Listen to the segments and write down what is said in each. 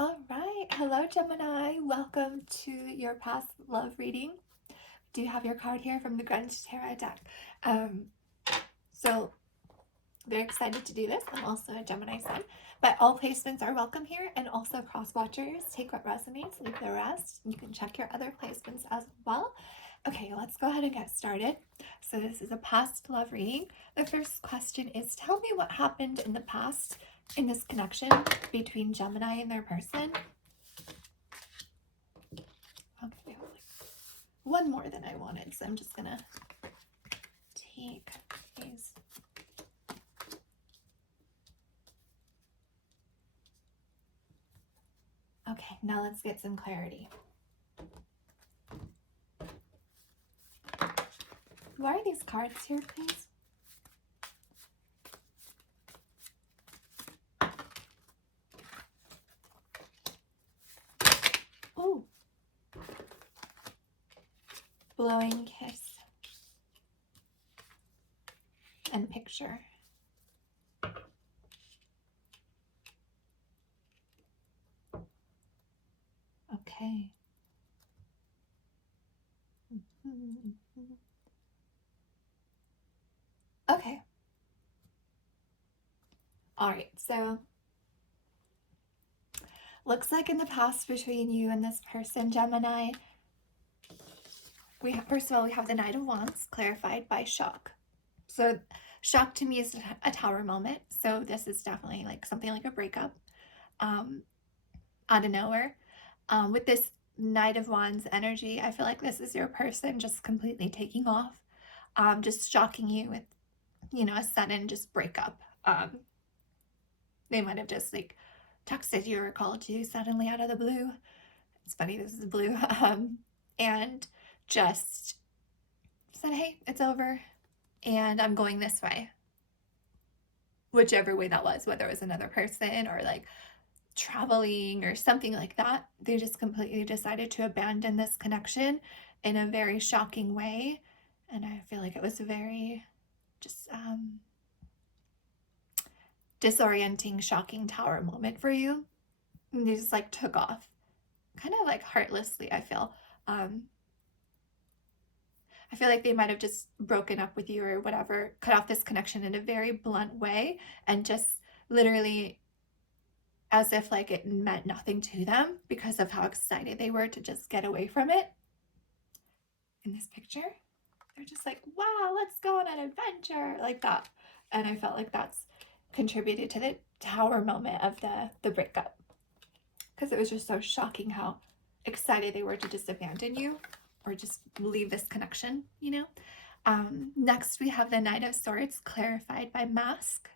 All right. Hello, Gemini. Welcome to your past love reading. Do you have your card here from the Grunge Tarot deck? Um, so, very excited to do this. I'm also a Gemini sun, but all placements are welcome here, and also cross watchers. Take what resonates, leave the rest. You can check your other placements as well. Okay, let's go ahead and get started. So, this is a past love reading. The first question is, tell me what happened in the past in this connection between Gemini and their person. Okay, one more than I wanted, so I'm just gonna take these. Okay, now let's get some clarity. Why are these cards here, please? Oh, blowing kiss and picture. Okay. Okay. All right, so looks like in the past between you and this person, Gemini, first of all, we have the Knight of Wands clarified by shock. So shock to me is a tower moment. So this is definitely like something like a breakup out of nowhere. With this Knight of Wands energy, I feel like this is your person just completely taking off, just shocking you with, a sudden just breakup. They might have just like texted you or called you suddenly out of the blue. It's funny, this is blue. And just said, hey, it's over and I'm going this way. Whichever way that was, whether it was another person or like traveling or something like that. They just completely decided to abandon this connection in a very shocking way. And I feel like it was a very just disorienting, shocking tower moment for you. And they just like took off kind of like heartlessly, I feel. I feel like they might have just broken up with you or whatever, cut off this connection in a very blunt way and just literally as if like it meant nothing to them because of how excited they were to just get away from it. In this picture, they're just like, wow, let's go on an adventure, like that. And I felt like that's contributed to the tower moment of the breakup, because it was just so shocking how excited they were to just abandon you or just leave this connection. Next we have the Knight of Swords clarified by mask.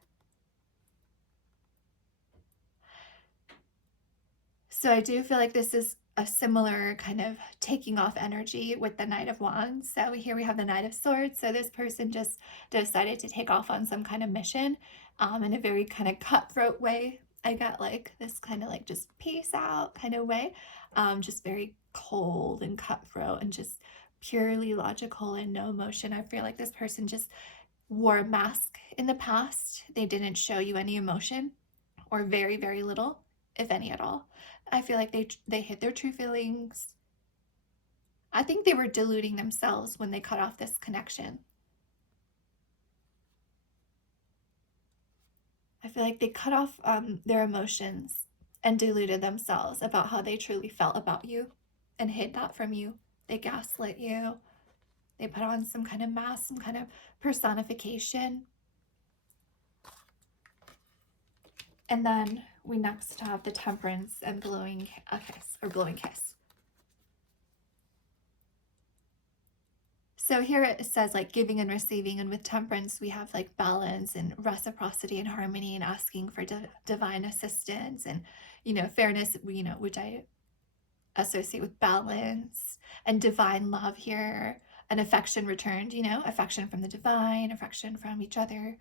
So I do feel like this is a similar kind of taking off energy with the Knight of Wands. So here we have the Knight of Swords. So this person just decided to take off on some kind of mission in a very kind of cutthroat way. I got like this kind of like just peace out kind of way, just very cold and cutthroat and just purely logical and no emotion. I feel like this person just wore a mask in the past. They didn't show you any emotion or very, very little, if any at all. I feel like they hid their true feelings. I think they were deluding themselves when they cut off this connection. I feel like they cut off their emotions and deluded themselves about how they truly felt about you and hid that from you. They gaslit you. They put on some kind of mask, some kind of personification. And then we next have the Temperance and blowing a kiss, or blowing kiss. So here it says like giving and receiving, and with Temperance we have like balance and reciprocity and harmony and asking for divine assistance and fairness, which I associate with balance and divine love here, and affection returned, affection from the divine, affection from each other,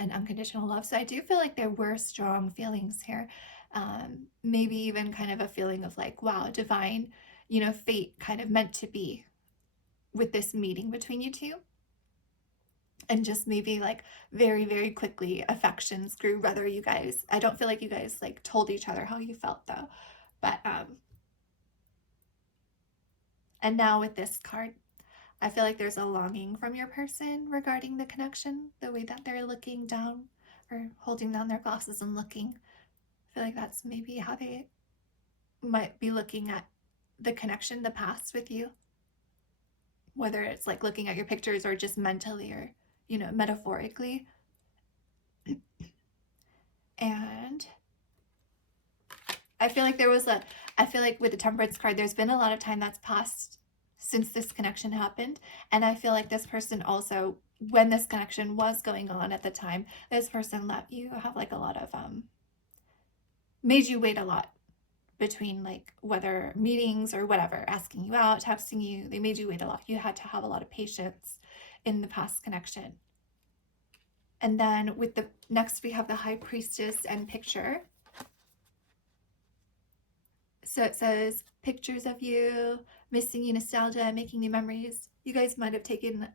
and unconditional love. So I do feel like there were strong feelings here, maybe even kind of a feeling of like, wow, divine, fate kind of meant to be with this meeting between you two. and just maybe like very, very quickly affections grew. Whether you guys, I don't feel like you guys like told each other how you felt though. But and now with this card, I feel like there's a longing from your person regarding the connection, the way that they're looking down or holding down their glasses and looking. I feel like that's maybe how they might be looking at the connection, the past with you, whether it's like looking at your pictures or just mentally or, metaphorically. And I feel like I feel like with the Temperance card, there's been a lot of time that's passed since this connection happened. And I feel like this person also, when this connection was going on at the time, this person let you have like a lot of, made you wait a lot between like whether meetings or whatever, asking you out, texting you, they made you wait a lot. You had to have a lot of patience in the past connection. And then with the next, we have the High Priestess and picture. So it says pictures of you, missing you, nostalgia, making new memories. You guys might have taken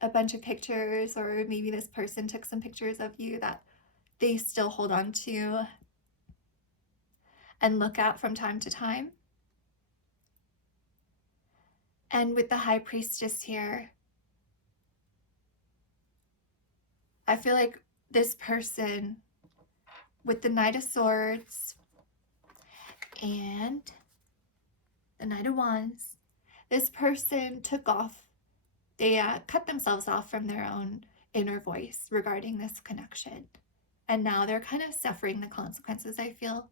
a bunch of pictures, or maybe this person took some pictures of you that they still hold on to and look at from time to time. And with the High Priestess here, I feel like this person with the Knight of Swords and the Knight of Wands, this person took off, they cut themselves off from their own inner voice regarding this connection. And now they're kind of suffering the consequences, I feel,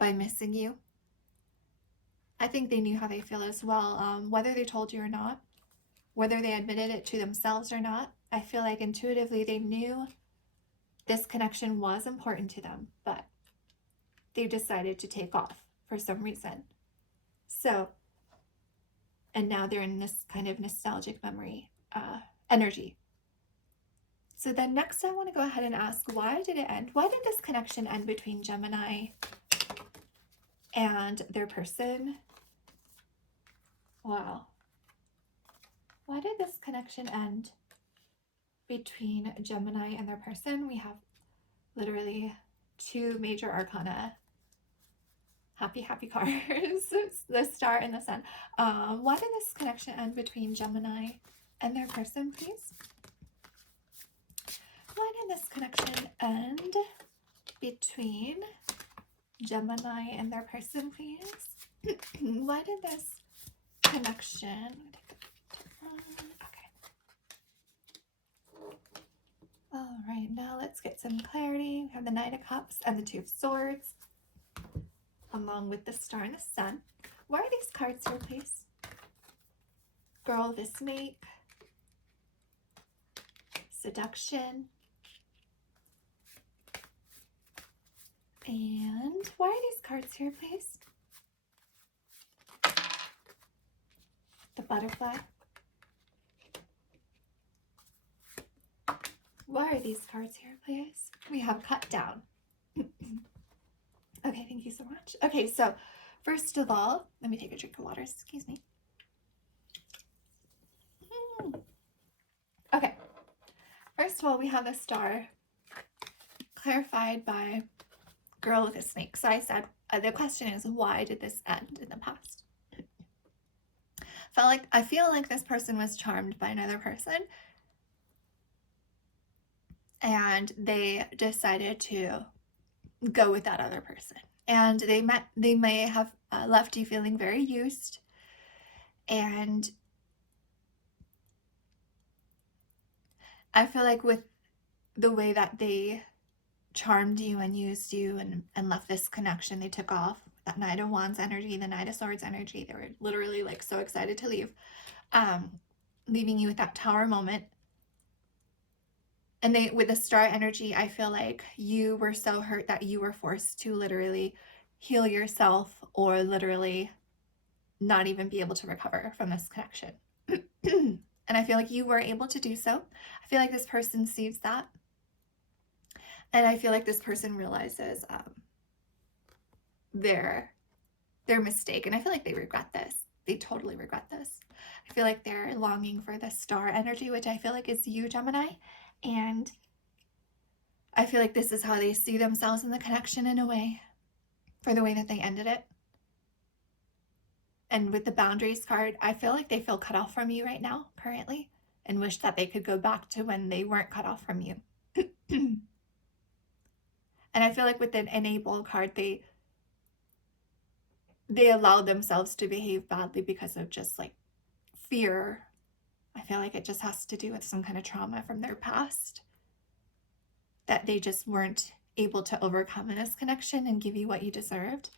by missing you. I think they knew how they feel as well, whether they told you or not, whether they admitted it to themselves or not. I feel like intuitively they knew this connection was important to them, but they decided to take off for some reason. So, and now they're in this kind of nostalgic memory energy. So then next I want to go ahead and ask, why did it end? Why did this connection end between Gemini and their person? Wow. Why did this connection end between Gemini and their person? We have literally two major arcana. Happy cards. The Star and the Sun. Why did this connection end between Gemini and their person, please? Why did this connection end between Gemini and their person, please? Why did this connection... Okay. All right, now let's get some clarity. We have the Knight of Cups and the Two of Swords, along with the Star and the Sun. Why are these cards here, please? Girl, this make, seduction, and why are these cards here, please? The Butterfly. Why are these cards here, please? We have Cut Down. Okay, thank you so much. Okay, so first of all, let me take a drink of water, excuse me. Okay, first of all, we have the Star clarified by Girl with a Snake. So I said, the question is, why did this end in the past? I feel like this person was charmed by another person, and they decided to go with that other person. And they may have left you feeling very used, and I feel like with the way that they charmed you and used you and left this connection, they took off. That Knight of Wands energy, the Knight of Swords energy, they were literally like so excited to leave, leaving you with that Tower moment. And with the Star energy, I feel like you were so hurt that you were forced to literally heal yourself, or literally not even be able to recover from this connection. And I feel like you were able to do so. I feel like this person sees that. And I feel like this person realizes their mistake. And I feel like they regret this. They totally regret this. I feel like they're longing for the star energy, which I feel like is you, Gemini. And I feel like this is how they see themselves in the connection in a way, for the way that they ended it. And with the boundaries card, I feel like they feel cut off from you right now, currently, and wish that they could go back to when they weren't cut off from you. And I feel like with the enable card, they allowed themselves to behave badly because of just like fear. I feel like it just has to do with some kind of trauma from their past that they just weren't able to overcome in this connection and give you what you deserved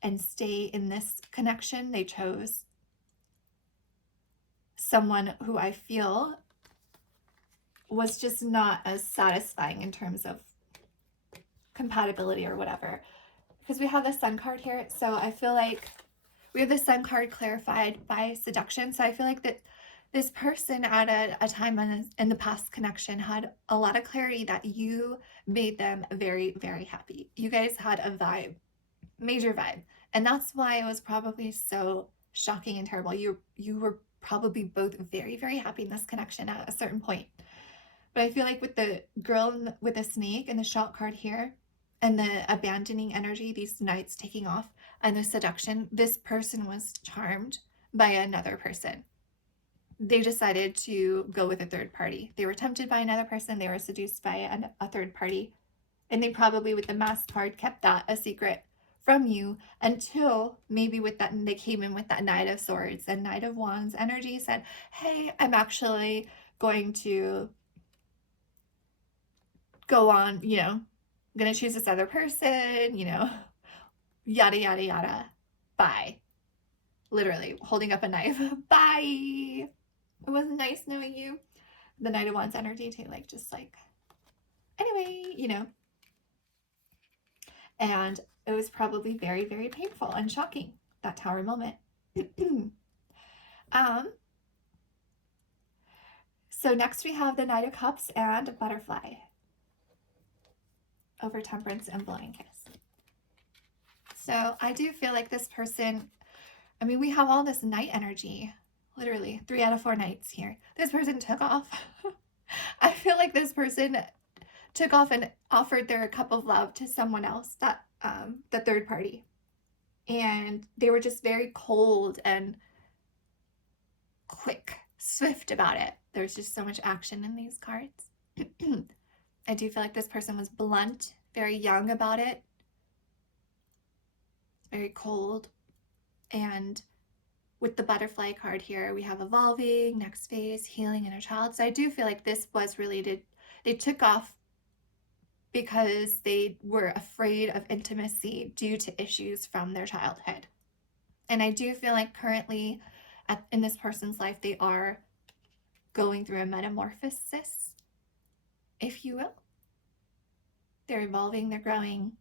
and stay in this connection. They chose someone who I feel was just not as satisfying in terms of compatibility or whatever. Because we have the Sun card here, so I feel like we have the Sun card clarified by seduction. So I feel like that this person at a time in the past connection had a lot of clarity that you made them very, very happy. You guys had a vibe, major vibe. And that's why it was probably so shocking and terrible. You were probably both very, very happy in this connection at a certain point. But I feel like with the girl with the snake and the shot card here, and the abandoning energy, these knights taking off, and the seduction, this person was charmed by another person. They decided to go with a third party. They were tempted by another person. They were seduced by a third party. And they probably, with the Mask card, kept that a secret from you until maybe with that, they came in with that Knight of Swords and Knight of Wands energy, said, hey, I'm actually going to go on, I'm going to choose this other person, yada, yada, yada. Bye. Literally holding up a knife. Bye. It was nice knowing you. The Knight of Wands energy too, anyway. And it was probably very, very painful and shocking, that Tower moment. So next we have the Knight of Cups and Butterfly over Temperance and Blowing Kiss. So I do feel like this person, we have all this night energy, literally 3 out of 4 nights here. This person took off. I feel like this person took off and offered their cup of love to someone else, that the third party. And they were just very cold and quick, swift about it. There's just so much action in these cards. I do feel like this person was blunt, very young about it, very cold. And with the Butterfly card here, we have evolving, next phase, healing inner child. So I do feel like this was related. They took off because they were afraid of intimacy due to issues from their childhood. And I do feel like currently in this person's life, they are going through a metamorphosis, if you will. They're evolving, they're growing.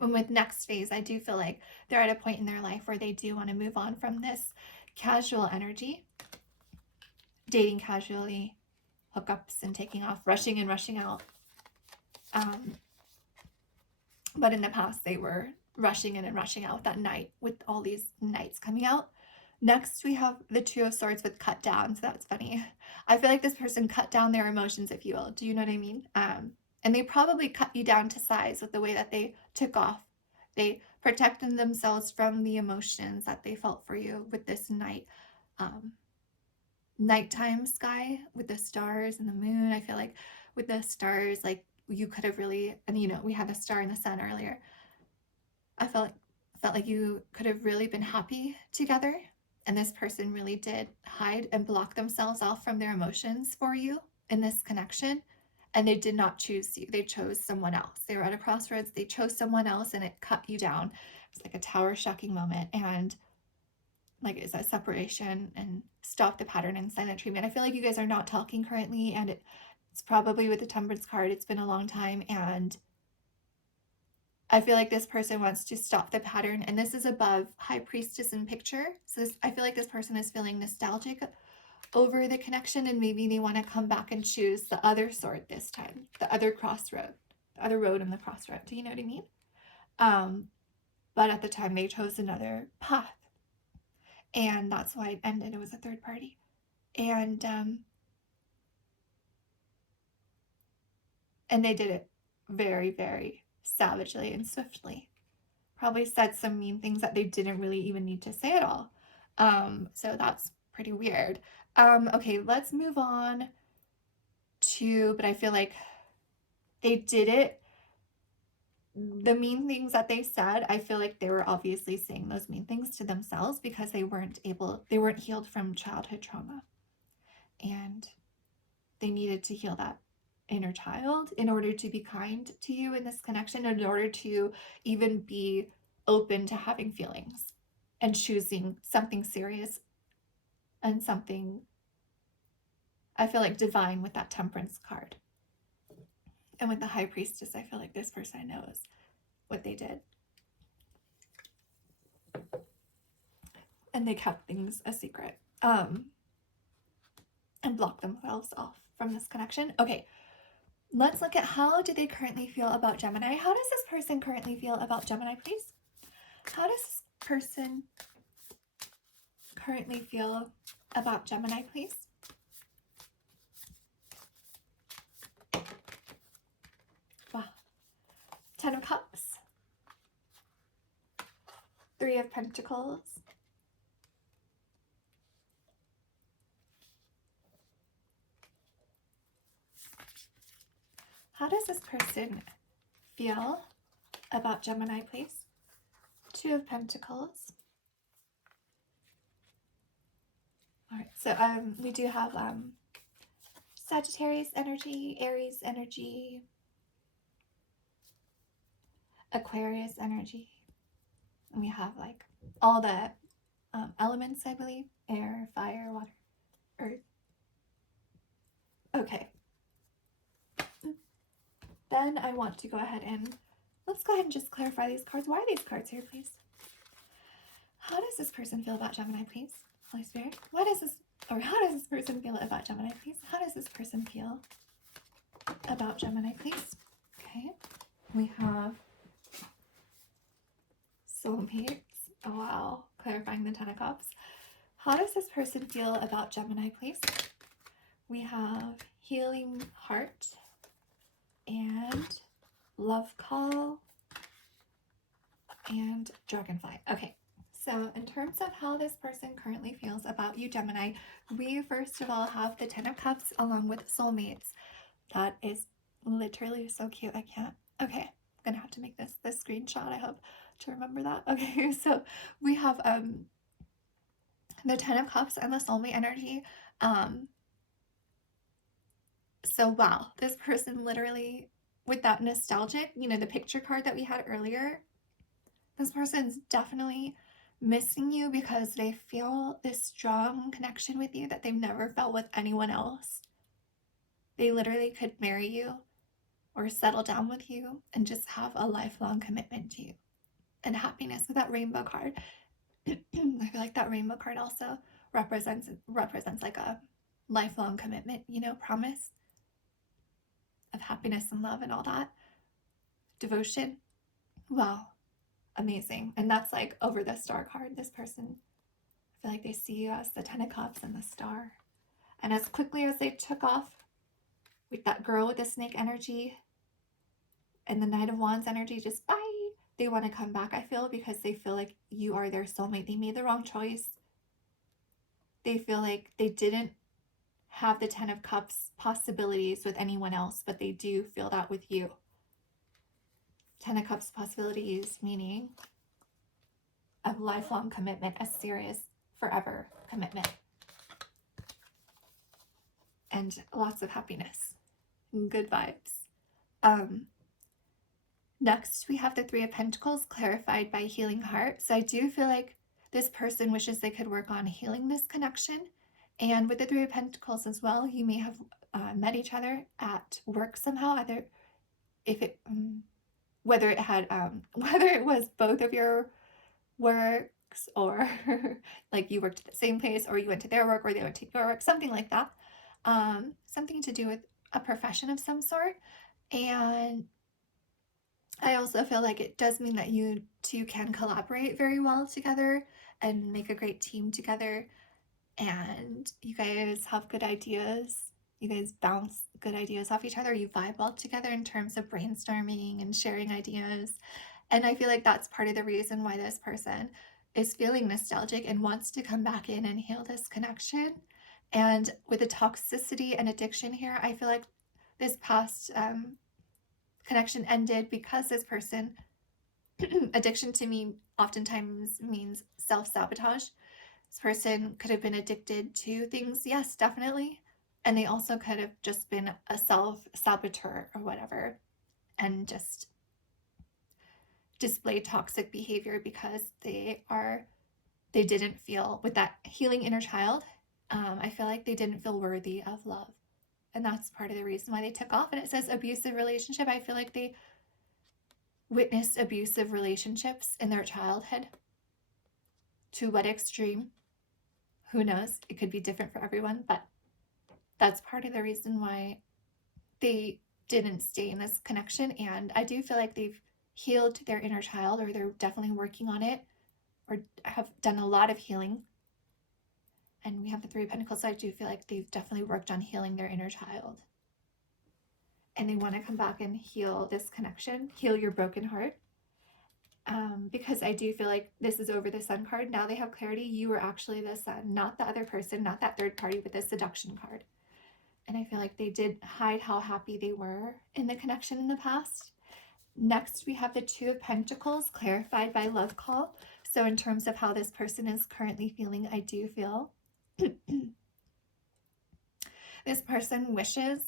And with next phase, I do feel like they're at a point in their life where they do want to move on from this casual energy, dating casually, hookups and taking off, rushing and rushing out. But in the past, they were rushing in and rushing out that night with all these knights coming out. Next, we have the Two of Swords with cut down. So that's funny. I feel like this person cut down their emotions, if you will. Do you know what I mean? And they probably cut you down to size with the way that they took off. They protected themselves from the emotions that they felt for you with this nighttime sky with the stars and the moon. I feel like with the stars, like you could have really, and we had a star in the sun earlier. I felt like you could have really been happy together. And this person really did hide and block themselves off from their emotions for you in this connection. And they did not choose you. They chose someone else. They were at a crossroads. They chose someone else and it cut you down. It's like a tower shocking moment. And like it's a separation and stop the pattern and silent treatment. I feel like you guys are not talking currently. And it's probably with the Temperance card. It's been a long time. And I feel like this person wants to stop the pattern. And this is above High Priestess in picture. So I feel like this person is feeling nostalgic over the connection, and maybe they want to come back and choose the other sword this time, the other crossroad, the other road in the crossroad. Do you know what I mean? But at the time, they chose another path. and that's why it ended. It was a third party. And they did it very, very savagely and swiftly. Probably said some mean things that they didn't really even need to say at all. So that's pretty weird. Okay, let's move on to, but I feel like they did it. The mean things that they said, I feel like they were obviously saying those mean things to themselves because they weren't healed from childhood trauma. And they needed to heal that inner child in order to be kind to you in this connection, in order to even be open to having feelings and choosing something serious and something, I feel like, divine with that Temperance card. And with the High Priestess, I feel like this person knows what they did. And they kept things a secret. And blocked themselves off from this connection. Okay, let's look at how do they currently feel about Gemini. How does this person currently feel about Gemini, please? How does this person currently feel about Gemini, please? Wow. 10 of Cups. 3 of Pentacles. How does this person feel about Gemini, please? 2 of Pentacles. All right, so we do have Sagittarius energy, Aries energy, Aquarius energy. And we have like all the elements, I believe: air, fire, water, earth. Okay. Then I want to go ahead and let's go ahead and just clarify these cards. Why are these cards here, please? How does this person feel about Gemini, please? Holy Spirit, how does this person feel about Gemini, please? How does this person feel about Gemini, please? Okay. We have soulmates. Oh, wow. Clarifying the 10 of Cups. How does this person feel about Gemini, please? We have healing heart and love call and dragonfly. Okay, so in terms of how this person currently feels about you, Gemini, we first of all have the 10 of Cups along with soulmates. That is literally so cute. I can't. Okay, I'm gonna have to make this screenshot. I hope to remember that. Okay, so we have the 10 of Cups and the soulmate energy. So wow, this person literally, with that nostalgic, the picture card that we had earlier, this person's definitely missing you because they feel this strong connection with you that they've never felt with anyone else. They literally could marry you or settle down with you and just have a lifelong commitment to you and happiness. With that rainbow card, I feel like that rainbow card also represents like a lifelong commitment, promise of happiness and love and all that. Devotion. Wow. Amazing. And that's like over the star card. This person, I feel like they see you as the 10 of Cups and the star. And as quickly as they took off with that girl with the snake energy and the Knight of Wands energy, just bye. They want to come back, I feel, because they feel like you are their soulmate. They made the wrong choice. They feel like they didn't have the 10 of Cups possibilities with anyone else, but they do feel that with you. 10 of Cups possibilities, meaning a lifelong commitment, a serious, forever commitment. And lots of happiness and good vibes. Next, we have the 3 of Pentacles, clarified by healing heart. So I do feel like this person wishes they could work on healing this connection. And with the 3 of Pentacles as well, you may have met each other at work somehow, either whether it was both of your works, or like you worked at the same place, or you went to their work, or they went to your work, something like that. Something to do with a profession of some sort. And I also feel like it does mean that you two can collaborate very well together and make a great team together. And you guys have good ideas. You guys bounce good ideas off each other. You vibe well together in terms of brainstorming and sharing ideas. And I feel like that's part of the reason why this person is feeling nostalgic and wants to come back in and heal this connection. And with the toxicity and addiction here, I feel like this past connection ended because this person, addiction to me oftentimes means self-sabotage. This person could have been addicted to things, yes, definitely. And they also could have just been a self-saboteur or whatever and just display toxic behavior because they didn't feel, with that healing inner child, I feel like they didn't feel worthy of love. And that's part of the reason why they took off. And it says abusive relationship. I feel like they witnessed abusive relationships in their childhood. To what extreme? Who knows? It could be different for everyone, but that's part of the reason why they didn't stay in this connection. And I do feel like they've healed their inner child, or they're definitely working on it, or have done a lot of healing. And we have the Three of Pentacles, so I do feel like they've definitely worked on healing their inner child. And they want to come back and heal this connection, heal your broken heart. Because I do feel like this is over the Sun card. Now they have clarity. You were actually the Sun, not the other person, not that third party, but the seduction card. And I feel like they did hide how happy they were in the connection in the past. Next, we have the Two of Pentacles, clarified by love call. So in terms of how this person is currently feeling, I do feel this person wishes,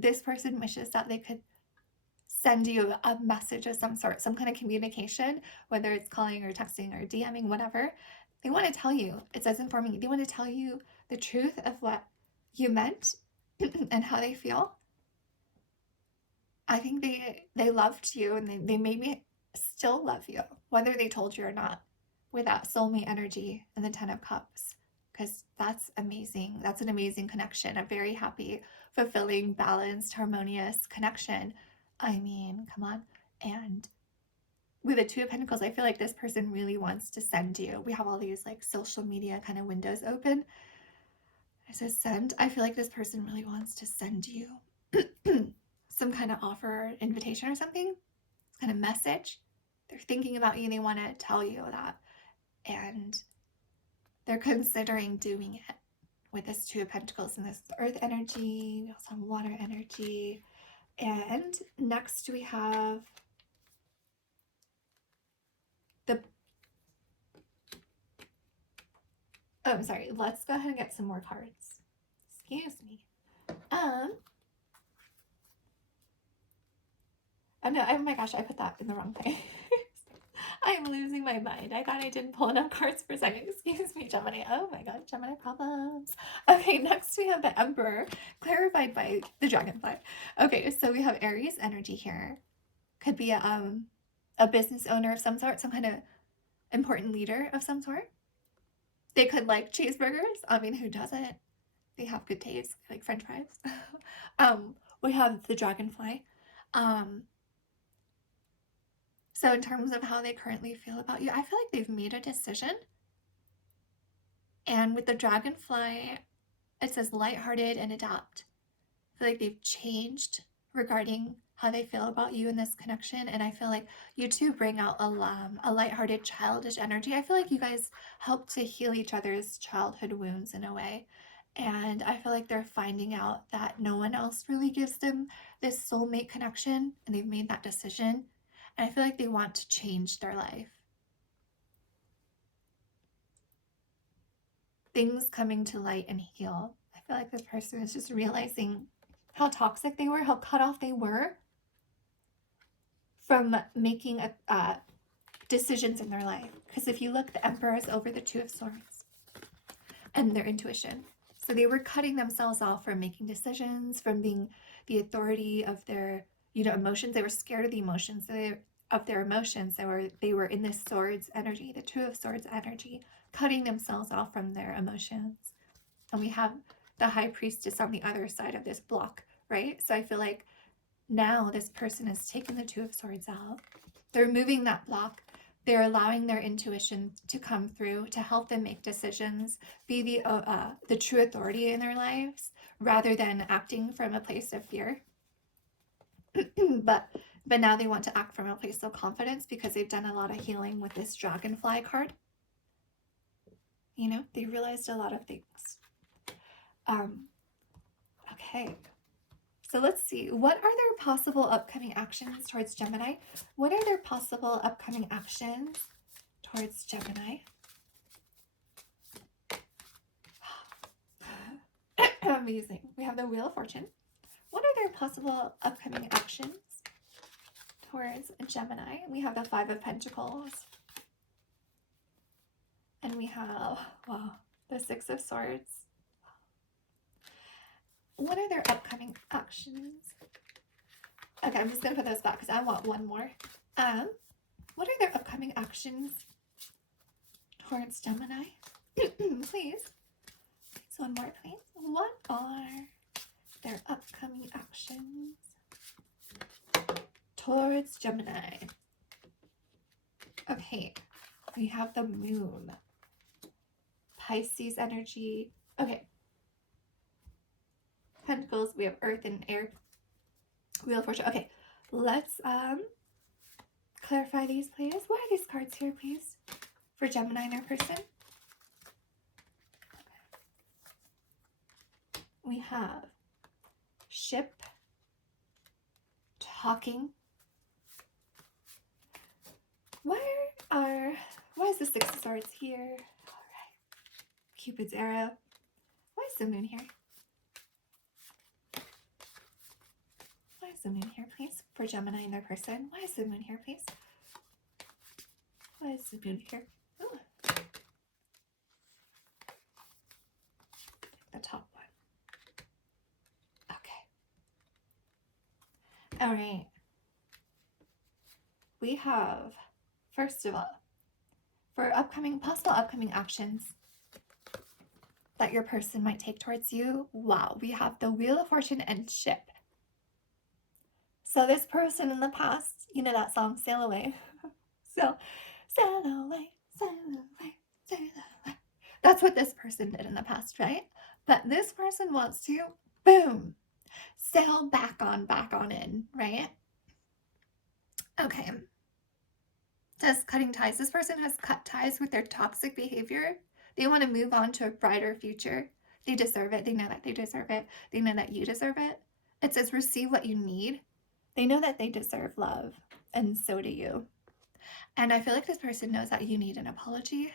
this person wishes that they could send you a message of some sort, some kind of communication, whether it's calling or texting or DMing, whatever. They want to tell you, it says informing, they want to tell you the truth of what you meant and how they feel. I think they loved you, and they maybe still love you, whether they told you or not, with that soulmate energy and the Ten of Cups, because that's amazing. That's an amazing connection, a very happy, fulfilling, balanced, harmonious connection. I mean, come on. And with the Two of Pentacles, I feel like this person really wants to send you. We have all these like social media kind of windows open. It says send. I feel like this person really wants to send you some kind of offer, invitation or something, kind of message. They're thinking about you and they want to tell you that. And they're considering doing it with this Two of Pentacles and this Earth energy. We also have water energy. And next we have the, oh, I'm sorry. Let's go ahead and get some more cards. Excuse me. Oh my gosh, I put that in the wrong place. I'm losing my mind. I thought I didn't pull enough cards for a second. Excuse me, Gemini. Oh my god, Gemini problems. Okay, next we have the Emperor, clarified by the Dragonfly. Okay, so we have Aries energy here. Could be a business owner of some sort, some kind of important leader of some sort. They could like cheeseburgers. I mean, who doesn't? They have good taste, like French fries. We have the Dragonfly. So in terms of how they currently feel about you, I feel like they've made a decision. And with the Dragonfly, it says lighthearted and adapt. I feel like they've changed regarding how they feel about you in this connection. And I feel like you two bring out a lighthearted, childish energy. I feel like you guys help to heal each other's childhood wounds in a way. And I feel like they're finding out that no one else really gives them this soulmate connection. And they've made that decision. And I feel like they want to change their life. Things coming to light and heal. I feel like this person is just realizing how toxic they were, how cut off they were from making decisions in their life. Because if you look, the Emperor is over the Two of Swords and their intuition. So they were cutting themselves off from making decisions, from being the authority of their, emotions. They were scared of the emotions of their emotions. They were in this Swords energy, the Two of Swords energy, cutting themselves off from their emotions. And we have the High Priestess on the other side of this block, right? So I feel like Now this person is taking the Two of Swords out. They're moving that block. They're allowing their intuition to come through to help them make decisions, be the true authority in their lives, rather than acting from a place of fear. but now they want to act from a place of confidence because they've done a lot of healing with this dragonfly card. You know, they realized a lot of things. Okay. So let's see. What are their possible upcoming actions towards Gemini? What are their possible upcoming actions towards Gemini? Amazing. We have the Wheel of Fortune. What are their possible upcoming actions towards Gemini? We have the Five of Pentacles. And we have, wow, the Six of Swords. What are their upcoming actions? Okay, I'm just going to put those back because I want one more. What are their upcoming actions towards Gemini? Please. One more, please. What are their upcoming actions towards Gemini? Okay, we have the Moon. Pisces energy. Okay. Pentacles, we have Earth and Air. Wheel of Fortune. Okay, let's clarify these, please. What are these cards here, please? For Gemini and their person. We have Ship, Talking. Why is the Six of Swords here? All right. Cupid's arrow. Why is the Moon here? Why is the Moon here, please? For Gemini and their person. Why is the Moon here, please? Why is the Moon here? Ooh. The top one. Okay. All right. We have, first of all, for possible upcoming actions that your person might take towards you, wow, we have the Wheel of Fortune and Ship. So this person in the past, you know that song, Sail Away. So, sail away, sail away, sail away. That's what this person did in the past, right? But this person wants to, boom, sail back on in, right? Okay. Says cutting ties. This person has cut ties with their toxic behavior. They want to move on to a brighter future. They deserve it. They know that they deserve it. They know that you deserve it. It says receive what you need. They know that they deserve love, and so do you. And I feel like this person knows that you need an apology.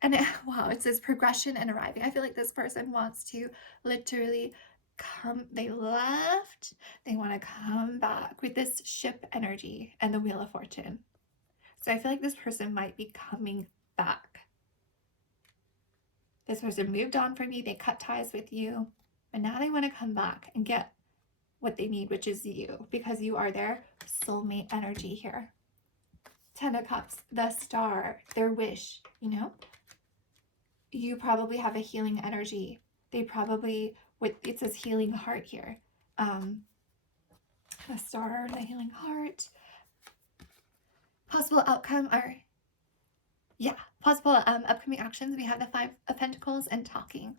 And wow, it says progression and arriving. I feel like this person wants to literally they left. They want to come back with this Ship energy and the Wheel of Fortune. So I feel like this person might be coming back. This person moved on from you. They cut ties with you. But now they want to come back and get what they need, which is you, because you are their soulmate energy here. 10 of Cups, the Star, their wish, you know? You probably have a healing energy. They probably, it says healing heart here. The Star, the healing heart. Possible outcome are, possible upcoming actions. We have the Five of Pentacles and Talking.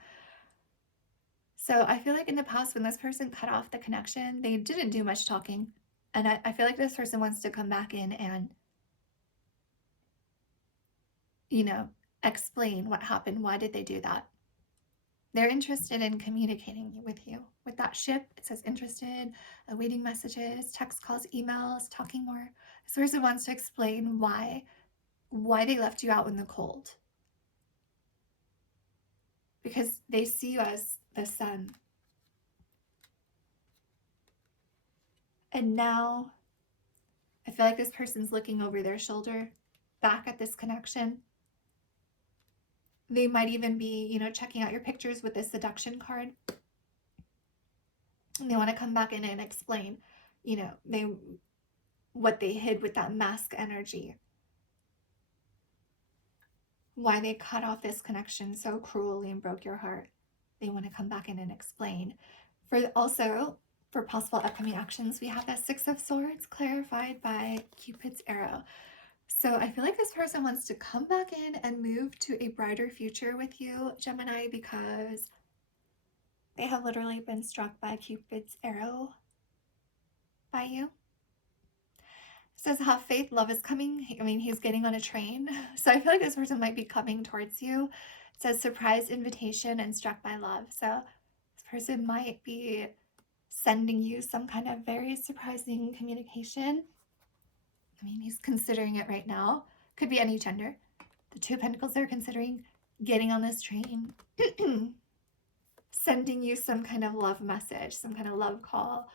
So I feel like in the past when this person cut off the connection, they didn't do much talking. And I feel like this person wants to come back in and, you know, explain what happened. Why did they do that? They're interested in communicating with you. With that Ship, it says interested, awaiting messages, text calls, emails, talking more. This person wants to explain why they left you out in the cold. Because they see you as the sun. And now, I feel like this person's looking over their shoulder, back at this connection. They might even be, you know, checking out your pictures with this seduction card. And they want to come back in and explain, you know, what they hid with that mask energy. Why they cut off this connection so cruelly and broke your heart. They want to come back in and explain. For also, For possible upcoming actions, we have the Six of Swords clarified by Cupid's arrow. So I feel like this person wants to come back in and move to a brighter future with you, Gemini, because they have literally been struck by Cupid's arrow by you. It says, have faith, love is coming. I mean, he's getting on a train. So I feel like this person might be coming towards you. It says, surprise invitation and struck by love. So this person might be sending you some kind of very surprising communication. I mean, he's considering it right now. Could be any gender. The Two of Pentacles, they're considering getting on this train. Sending you some kind of love message, some kind of love call.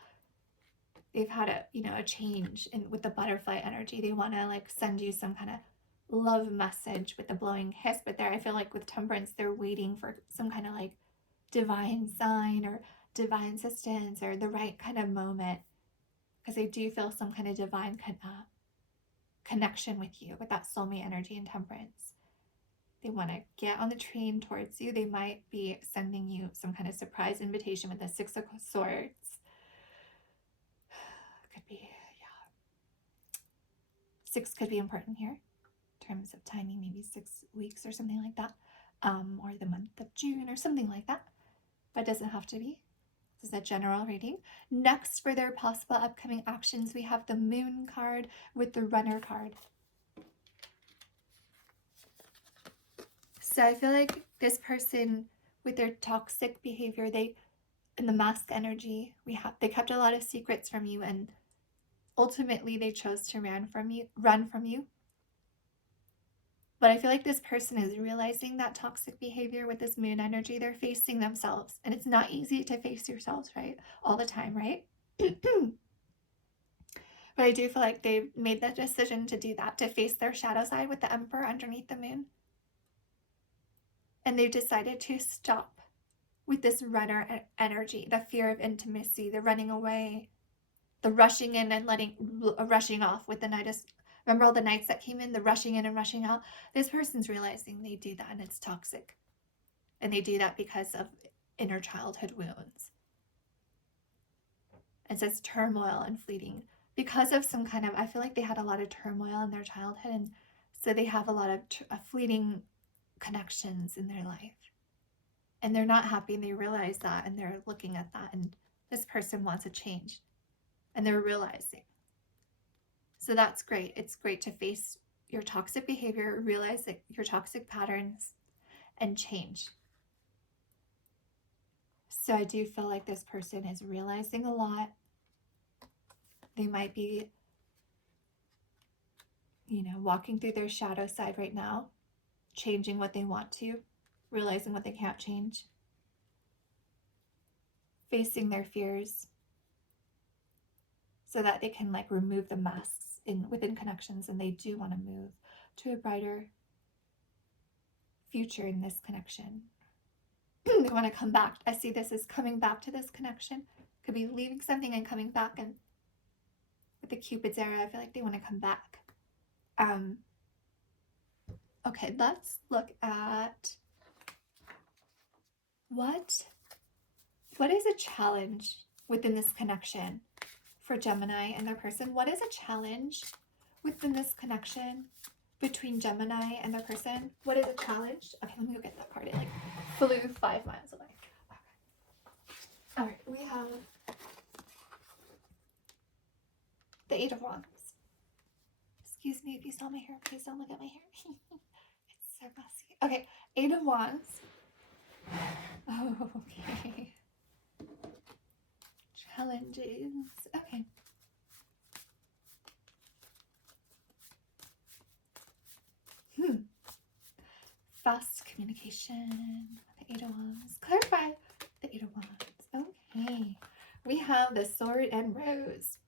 They've had a change with the butterfly energy. They want to like send you some kind of love message with the blowing kiss. But there, I feel like with Temperance, they're waiting for some kind of like divine sign or divine assistance or the right kind of moment, because they do feel some kind of divine connection with you, with that soulmate energy in Temperance. They want to get on the train towards you. They might be sending you some kind of surprise invitation with the Six of Swords. Could be, yeah. 6 could be important here in terms of timing, maybe 6 weeks or something like that, or the month of June or something like that. But it doesn't have to be. This is a general reading. Next, for their possible upcoming actions, we have the Moon card with the Runner card. So I feel like this person, with their toxic behavior, in the mask energy, they kept a lot of secrets from you, and ultimately they chose to run from you. But I feel like this person is realizing that toxic behavior with this Moon energy. They're facing themselves, and it's not easy to face yourselves, right? All the time, right? But I do feel like they've made that decision to do that, to face their shadow side with the Emperor underneath the Moon. And they've decided to stop with this runner energy, the fear of intimacy, the running away, the rushing in and rushing off with the Knight of... Remember all the knights that came in, the rushing in and rushing out? This person's realizing they do that, and it's toxic. And they do that because of inner childhood wounds. It says turmoil and fleeting. Because of some kind of... I feel like they had a lot of turmoil in their childhood, and so they have a lot of fleeting connections in their life. And they're not happy, and they realize that, and they're looking at that, and this person wants a change. And they're realizing. So that's great. It's great to face your toxic behavior, realize that your toxic patterns, and change. So I do feel like this person is realizing a lot. They might be, walking through their shadow side right now, changing what they want to, realizing what they can't change, facing their fears, so that they can like remove the masks within connections, and they do want to move to a brighter future in this connection. They want to come back. I see this as coming back to this connection. Could be leaving something and coming back, and with the Cupid's arrow, I feel like they want to come back. Okay, let's look at what is a challenge within this connection for Gemini and their person. What is a challenge within this connection between Gemini and their person? What is a challenge? Okay, let me go get that card. It like flew 5 miles away. Okay. All right, we have the 8 of Wands. Excuse me if you saw my hair. Please don't look at my hair. It's so messy. Okay, 8 of Wands. Oh, okay. Challenges. Okay. Fast communication. The 8 of Wands. Clarify the 8 of Wands. Okay. We have the Sword and Rose.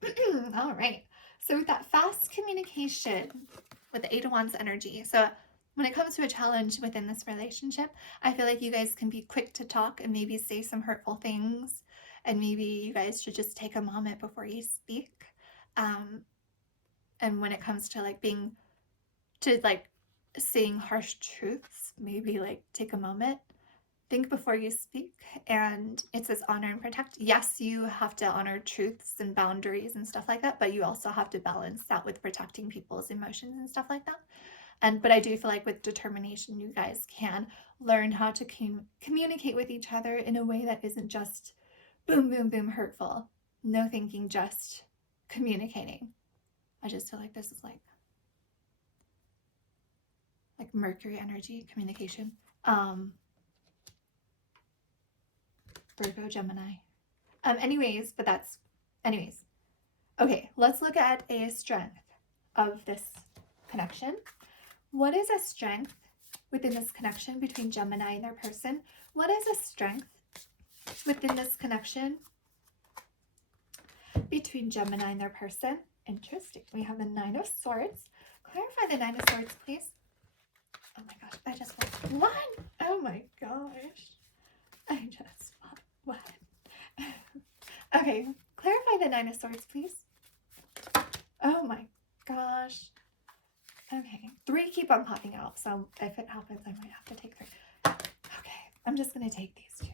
All right. So with that fast communication with the 8 of Wands energy. So when it comes to a challenge within this relationship, I feel like you guys can be quick to talk and maybe say some hurtful things. And maybe you guys should just take a moment before you speak. And when it comes to saying harsh truths, maybe like take a moment think before you speak, and it says honor and protect. Yes, you have to honor truths and boundaries and stuff like that, but you also have to balance that with protecting people's emotions and stuff like that. But I do feel like with determination, you guys can learn how to communicate with each other in a way that isn't just boom, boom, boom, hurtful. No thinking, just communicating. I just feel like this is like Mercury energy, communication. Virgo, Gemini. Anyways. Okay, let's look at a strength of this connection. What is a strength within this connection between Gemini and their person? What is a strength within this connection between Gemini and their person? Interesting. We have the Nine of Swords. Clarify the Nine of Swords, please. Oh my gosh, I just want one. Oh my gosh. I just want one. Okay, clarify the Nine of Swords, please. Oh my gosh. Okay, 3 keep on popping out, so if it happens, I might have to take 3. Okay, I'm just going to take these 2.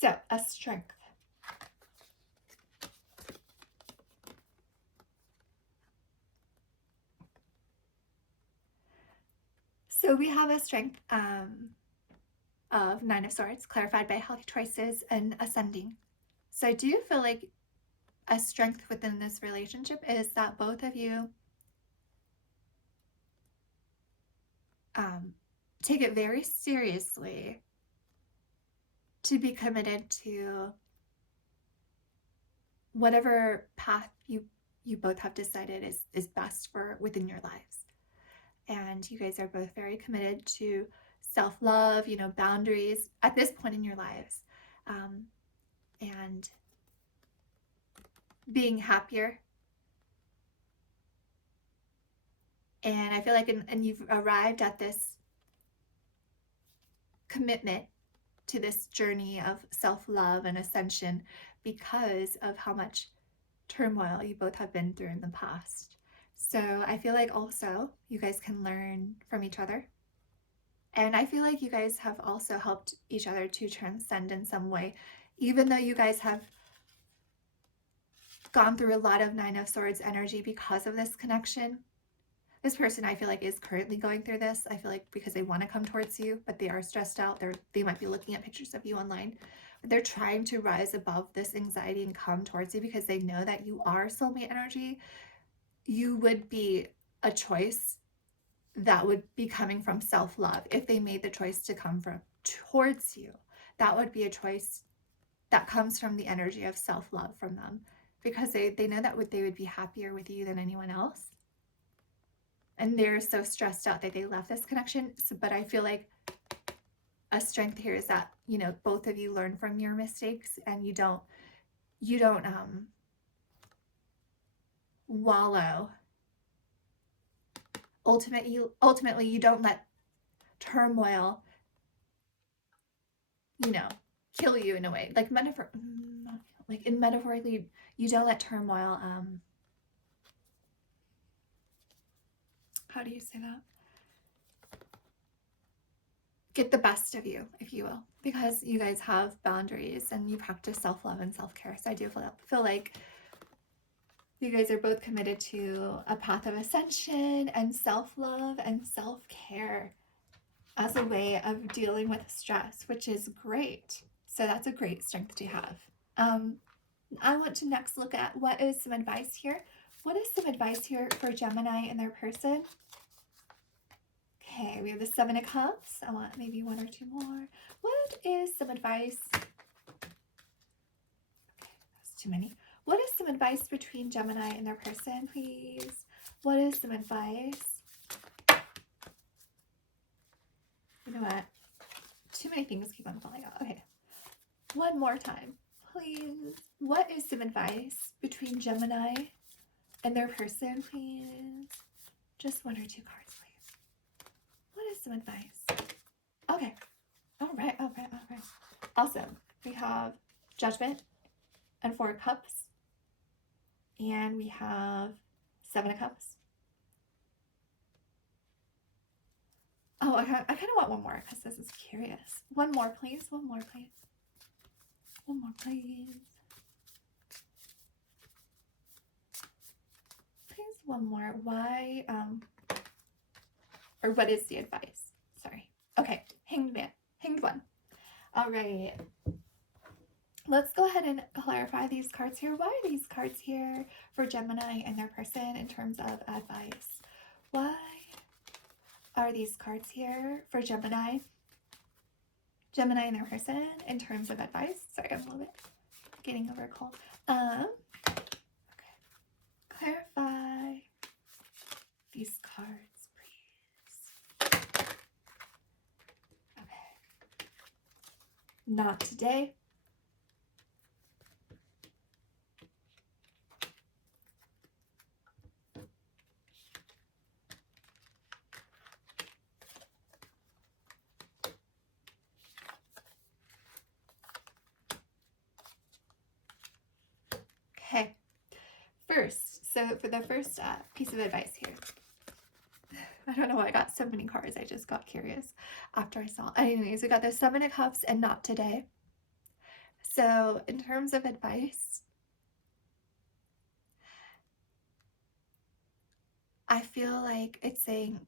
So, a strength. So we have a strength of Nine of Swords, clarified by healthy choices and ascending. So I do feel like a strength within this relationship is that both of you take it very seriously to be committed to whatever path you both have decided is best for within your lives. And you guys are both very committed to self-love, boundaries at this point in your lives, and being happier. And I feel like and you've arrived at this commitment to this journey of self-love and ascension because of how much turmoil you both have been through in the past. So I feel like also you guys can learn from each other. And I feel like you guys have also helped each other to transcend in some way, even though you guys have gone through a lot of Nine of Swords energy because of this connection. This person, I feel like, is currently going through this. I feel like because they want to come towards you, but they are stressed out. They might be looking at pictures of you online, but they're trying to rise above this anxiety and come towards you because they know that you are soulmate energy. You would be a choice that would be coming from self-love. If they made the choice to come from towards you, that would be a choice that comes from the energy of self-love from them, because they know that they would be happier with you than anyone else. And they're so stressed out that they left this connection. But I feel like a strength here is that, both of you learn from your mistakes and you don't wallow. Ultimately, you don't let turmoil, kill you in a way. Metaphorically, you don't let turmoil, how do you say that? Get the best of you, if you will, because you guys have boundaries and you practice self-love and self-care. So I do feel like you guys are both committed to a path of ascension and self-love and self-care as a way of dealing with stress, which is great. So that's a great strength to have. I want to next look at what is some advice here. What is some advice here for Gemini and their person? Okay, we have the Seven of Cups. I want maybe 1 or 2 more. What is some advice? Okay, that's too many. What is some advice between Gemini and their person, please? What is some advice? You know what? Too many things keep on falling out. Okay. One more time, please. What is some advice between Gemini and their person, please? Just 1 or 2 cards, please. What is some advice? Okay. All right. Awesome. We have Judgment and 4 of Cups. And we have 7 of Cups. Oh, I kind of want one more because this is curious. One more, please. One more, please. One more, please. Please, one more. Why, or what is the advice? Sorry. Okay, hanged man. Hanged one. All right. Let's go ahead and clarify these cards here. Why are these cards here for Gemini and their person in terms of advice? Why are these cards here for Gemini and their person in terms of advice? Sorry, I'm a little bit getting over a cold. Okay. Clarify these cards, please. Okay. Not today. Okay. First, so for the first piece of advice here, I don't know why I got so many cards. I just got curious after I saw. Anyways, we got the Seven of Cups and not today. So in terms of advice, I feel like it's saying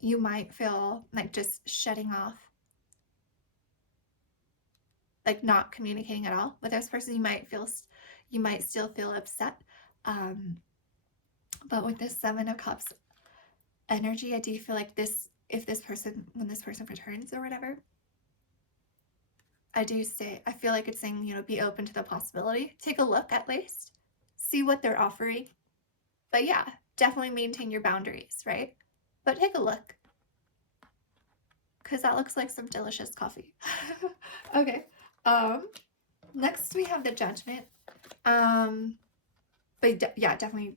you might feel like just shutting off, like not communicating at all with this person. You might still feel upset. But with this Seven of Cups energy, I do feel like when this person returns or whatever, I feel like it's saying, you know, be open to the possibility. Take a look at least. See what they're offering. But yeah, definitely maintain your boundaries, right? But take a look. Because that looks like some delicious coffee. Okay. Next we have the Judgment. But yeah, definitely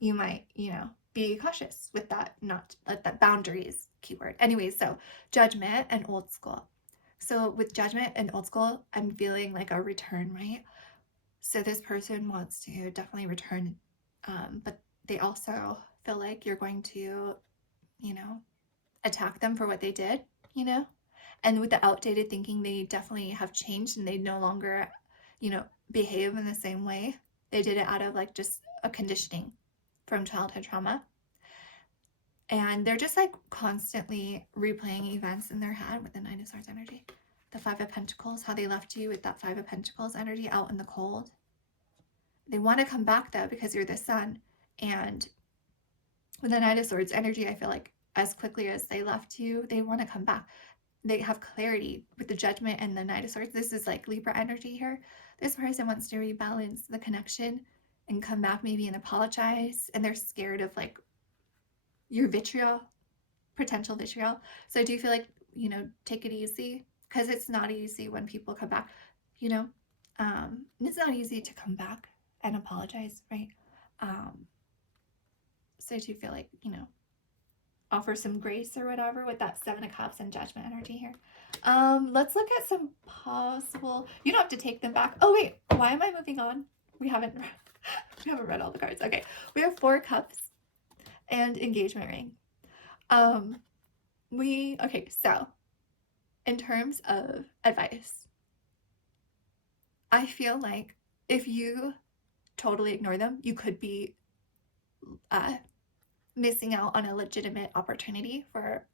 you might, you know, be cautious with that, not let that boundaries keyword. Anyways, so Judgment and Old School. So with Judgment and Old School, I'm feeling like a return, right? So this person wants to definitely return, but they also feel like you're going to, you know, attack them for what they did, you know? And with the outdated thinking, they definitely have changed and they no longer, you know, behave in the same way. They did it out of like just a conditioning from childhood trauma. And they're just like constantly replaying events in their head with the Nine of Swords energy. The Five of Pentacles, how they left you with that Five of Pentacles energy out in the cold. They want to come back though because you're the sun. And with the Knight of Swords energy, I feel like as quickly as they left you, they want to come back. They have clarity with the Judgment and the Knight of Swords. This is like Libra energy here. This person wants to rebalance the connection and come back maybe and apologize. And they're scared of like your vitriol, potential vitriol. So I do feel like, you know, take it easy because it's not easy when people come back, you know. It's not easy to come back and apologize, right? So I do feel like, you know, offer some grace or whatever with that Seven of Cups and Judgment energy here. Let's look at some possible, you don't have to take them back. Oh wait, why am I moving on? We haven't read all the cards. Okay, we have Four Cups and Engagement Ring. Okay, so in terms of advice, I feel like if you totally ignore them, you could be missing out on a legitimate opportunity for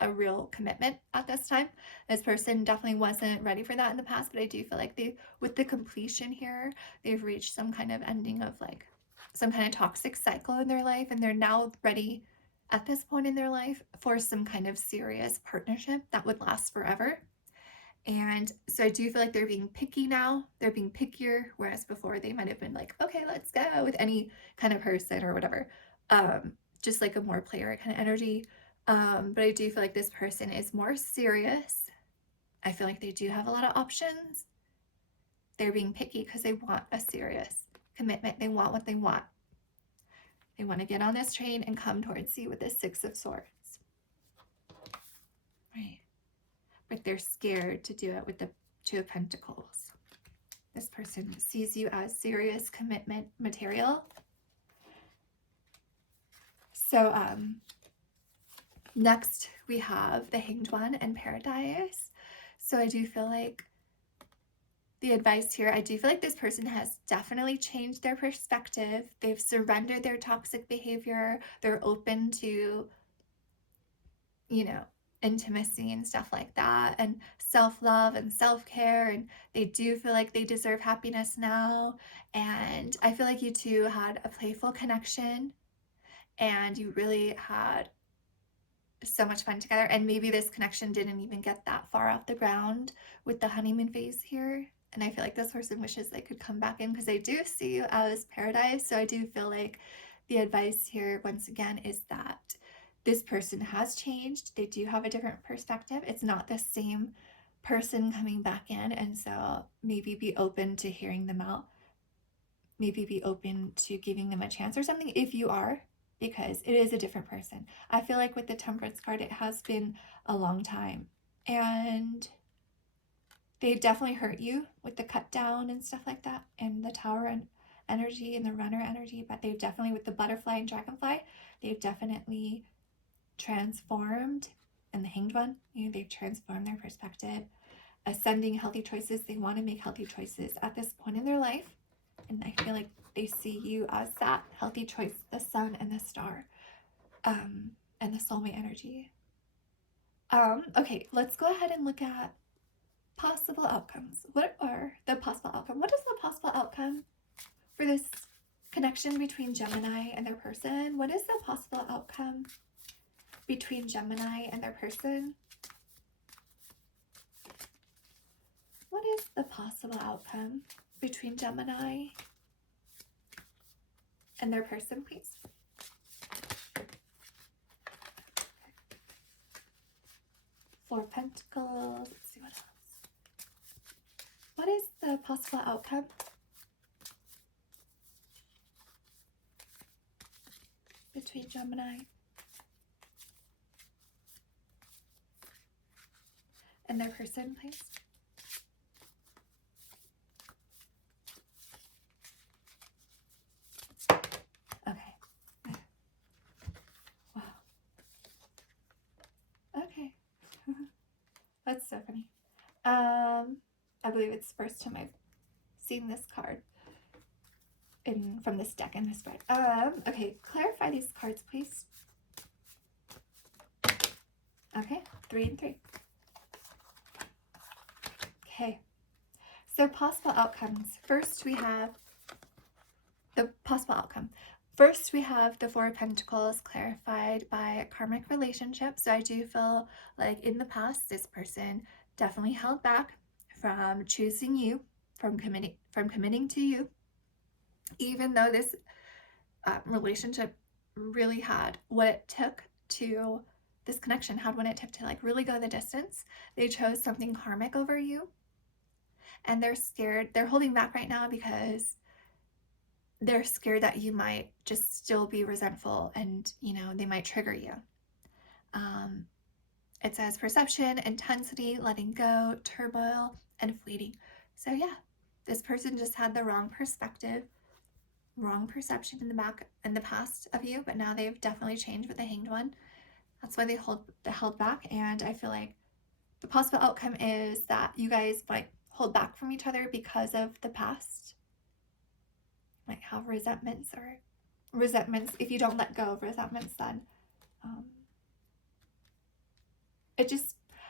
a real commitment at this time. This person definitely wasn't ready for that in the past, but I do feel like with the completion here, they've reached some kind of ending of like some kind of toxic cycle in their life, and they're now ready at this point in their life for some kind of serious partnership that would last forever. And so I do feel like they're being picky now. They're being pickier, whereas before they might have been like, okay, let's go with any kind of person or whatever. Just like a more player kind of energy. But I do feel like this person is more serious. I feel like they do have a lot of options. They're being picky because they want a serious commitment. They want what they want. They want to get on this train and come towards you with the Six of Swords. Right. But they're scared to do it with the Two of Pentacles. This person sees you as serious commitment material. So, Next, we have the Hanged One and Paradise. So I do feel like the advice here, I do feel like this person has definitely changed their perspective. They've surrendered their toxic behavior. They're open to, you know, intimacy and stuff like that, and self-love and self-care, and they do feel like they deserve happiness now. And I feel like you two had a playful connection and you really had so much fun together, and maybe this connection didn't even get that far off the ground with the honeymoon phase here. And I feel like this person wishes they could come back in because they do see you as paradise. So I do feel like the advice here once again is that this person has changed. They do have a different perspective. It's not the same person coming back in, and so maybe be open to hearing them out. Maybe be open to giving them a chance or something if you are, because it is a different person. I feel like with the Temperance card, it has been a long time, and they've definitely hurt you with the cut down and stuff like that, and the Tower and energy and the Runner energy. But they've definitely, with the Butterfly and Dragonfly, they've definitely transformed. And the Hanged One, they've transformed their perspective, ascending healthy choices. They want to make healthy choices at this point in their life, and I feel like they see you as that healthy choice, the sun and the star, and the soulmate energy. Okay, let's go ahead and look at possible outcomes. What are the possible outcome? What is the possible outcome for this connection between Gemini and their person? What is the possible outcome between Gemini and their person? What is the possible outcome between Gemini and their person, please? Four of Pentacles. Let's see what else. What is the possible outcome between Gemini and their person, please? Okay. Wow. Okay. That's so funny. I believe it's the first time I've seen this card from this deck in this spread. Okay, clarify these cards, please. Okay, 3 and 3. Okay, so possible outcomes. First, we have the possible outcome. First, we have the Four of Pentacles clarified by karmic relationship. So I do feel like in the past, this person definitely held back from choosing you, from committing to you, even though this relationship really had what it took to, this connection had what it took to like really go the distance. They chose something karmic over you, and they're scared. They're holding back right now because they're scared that you might just still be resentful, and they might trigger you. It says perception, intensity, letting go, turmoil, and fleeting. So yeah, this person just had the wrong perspective, wrong perception in the past of you, but now they've definitely changed with the Hanged One. That's why they held back. And I feel like the possible outcome is that you guys might hold back from each other because of the past. Might have resentments if you don't let go of resentments. Then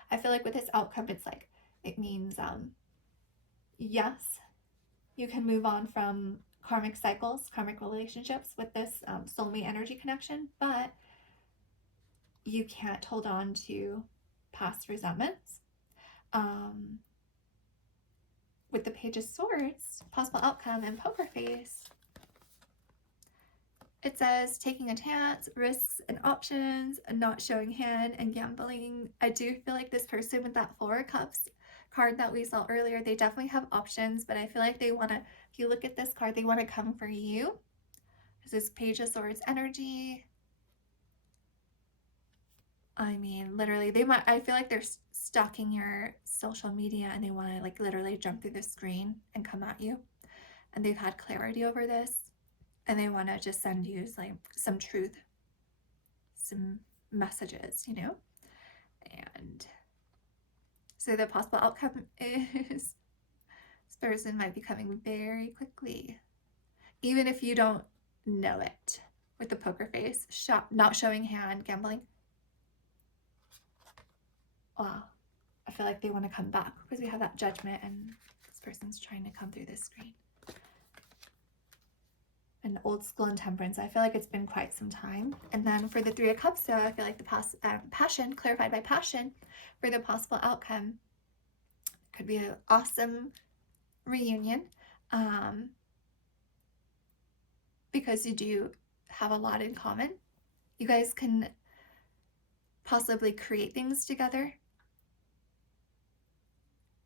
I feel like with this outcome, it's like it means yes, you can move on from karmic cycles, karmic relationships with this soulmate energy connection, but you can't hold on to past resentments. With the Page of Swords, possible outcome and poker face, it says taking a chance, risks and options, not showing hand, and gambling. I do feel like this person with that Four of Cups card that we saw earlier, they definitely have options, but I feel like they want to, if you look at this card, they want to come for you. This is Page of Swords energy. I mean, literally, I feel like they're stalking your social media, and they want to like literally jump through the screen and come at you. And they've had clarity over this, and they want to just send you like some truth, some messages, you know? And so the possible outcome is this person might be coming very quickly, even if you don't know it. With the poker face, not showing hand, gambling. Wow, I feel like they want to come back because we have that Judgment and this person's trying to come through this screen. And Old School and Temperance, I feel like it's been quite some time. And then for the Three of Cups, so I feel like the passion, clarified by passion, for the possible outcome, could be an awesome reunion, because you do have a lot in common. You guys can possibly create things together.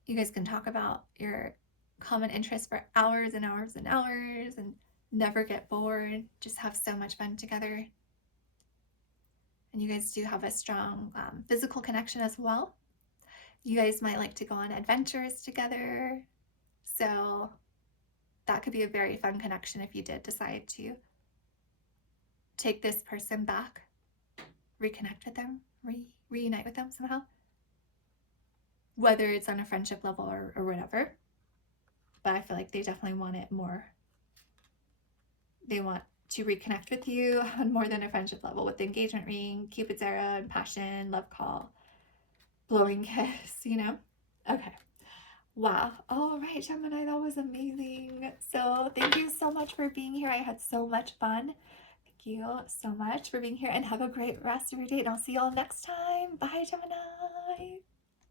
You guys can talk about your common interests for hours and hours and hours and never get bored, just have so much fun together. And you guys do have a strong physical connection as well. You guys might like to go on adventures together. So that could be a very fun connection if you did decide to take this person back, reconnect with them, reunite with them somehow. Whether it's on a friendship level or whatever. But I feel like they definitely want it more. They want to reconnect with you on more than a friendship level with the engagement ring, Cupid's arrow, and passion, love call, blowing kiss, you know? Okay. Wow. All right, Gemini, that was amazing. So thank you so much for being here. I had so much fun. Thank you so much for being here and have a great rest of your day. And I'll see you all next time. Bye, Gemini.